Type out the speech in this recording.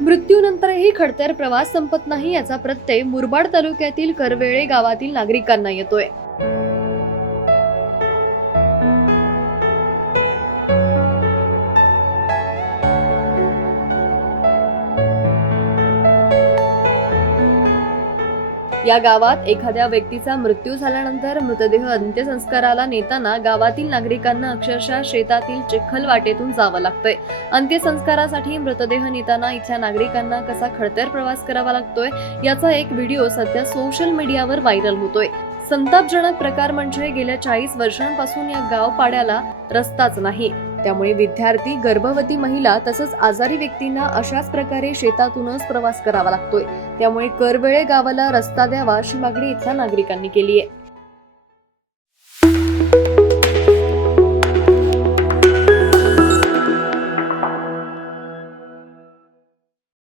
मृत्यूनंतरही खडतर प्रवास संपत नाही याचा प्रत्यय मुरबाड तालुक्यातील करवेळे गावातील नागरिकांना येतोय. या गावात एखाद्या व्यक्तीचा मृत्यू झाल्यानंतर मृतदेह अंत्यसंस्काराला नेताना गावातील नागरिकांना अक्षरशः शेतातील चिखल वाटेतून जावं लागतंय. अंत्यसंस्कारासाठी मृतदेह नेताना इथल्या नागरिकांना कसा खडतर प्रवास करावा लागतोय याचा एक व्हिडिओ सध्या सोशल मीडियावर व्हायरल होतोय. संतापजनक प्रकार म्हणजे गेल्या चाळीस वर्षांपासून या गाव पाड्याला रस्ताच नाही. त्यामुळे विद्यार्थी गर्भवती महिला तसंच आजारी व्यक्तींना अशाच प्रकारे शेतातूनच प्रवास करावा लागतोय. त्यामुळे करवेळे गावाला रस्ता द्यावा अशी मागणी इथल्या नागरिकांनी केली आहे.